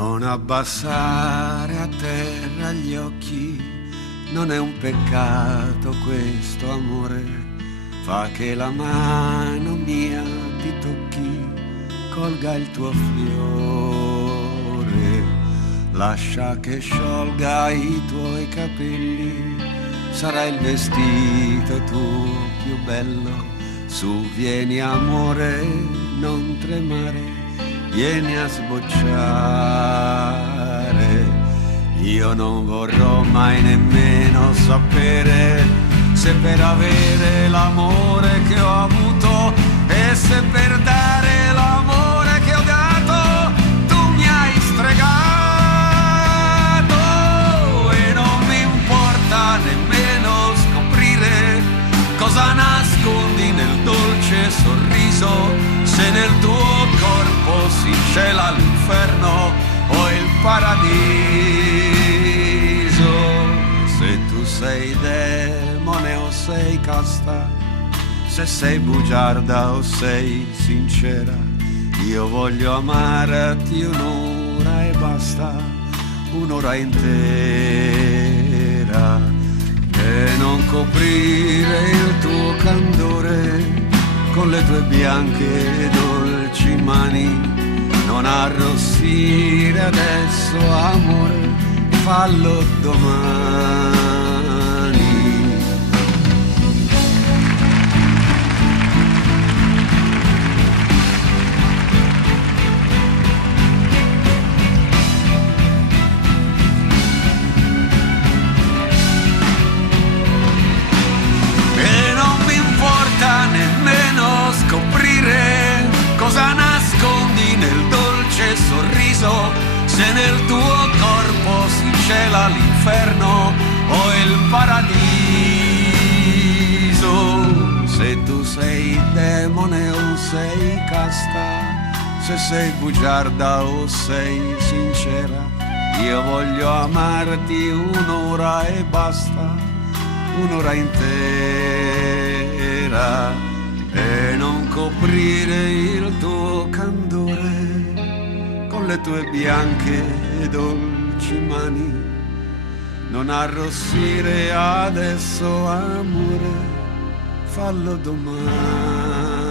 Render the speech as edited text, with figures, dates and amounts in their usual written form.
Non abbassare a terra gli occhi, non è un peccato questo amore. Fa che la mano mia ti tocchi, colga il tuo fiore. Lascia che sciolga i tuoi capelli, sarà il vestito tuo più bello. Su, vieni amore, non tremare, vieni a sbocciare. Io non vorrò mai nemmeno sapere se per avere l'amore che ho avuto e se per dare l'amore che ho dato tu mi hai stregato. E non mi importa nemmeno scoprire cosa nascondi nel dolce sorriso, se nel tuo corpo si cela l'inferno o il paradiso. Se tu sei demone o sei casta, se sei bugiarda o sei sincera, io voglio amarti un'ora e basta, un'ora intera. E non coprire il tuo candore con le tue bianche e dolci mani, non arrossire adesso amore, fallo domani. E non mi importa nemmeno scoprire cosa nascondi nel dolce sorriso, se nel tuo corpo si cela l'inferno o il paradiso. Se tu sei demone o sei casta, se sei bugiarda o sei sincera, io voglio amarti un'ora e basta, un'ora intera. E non coprire il tuo candore con le tue bianche e dolci mani, non arrossire adesso amore, fallo domani.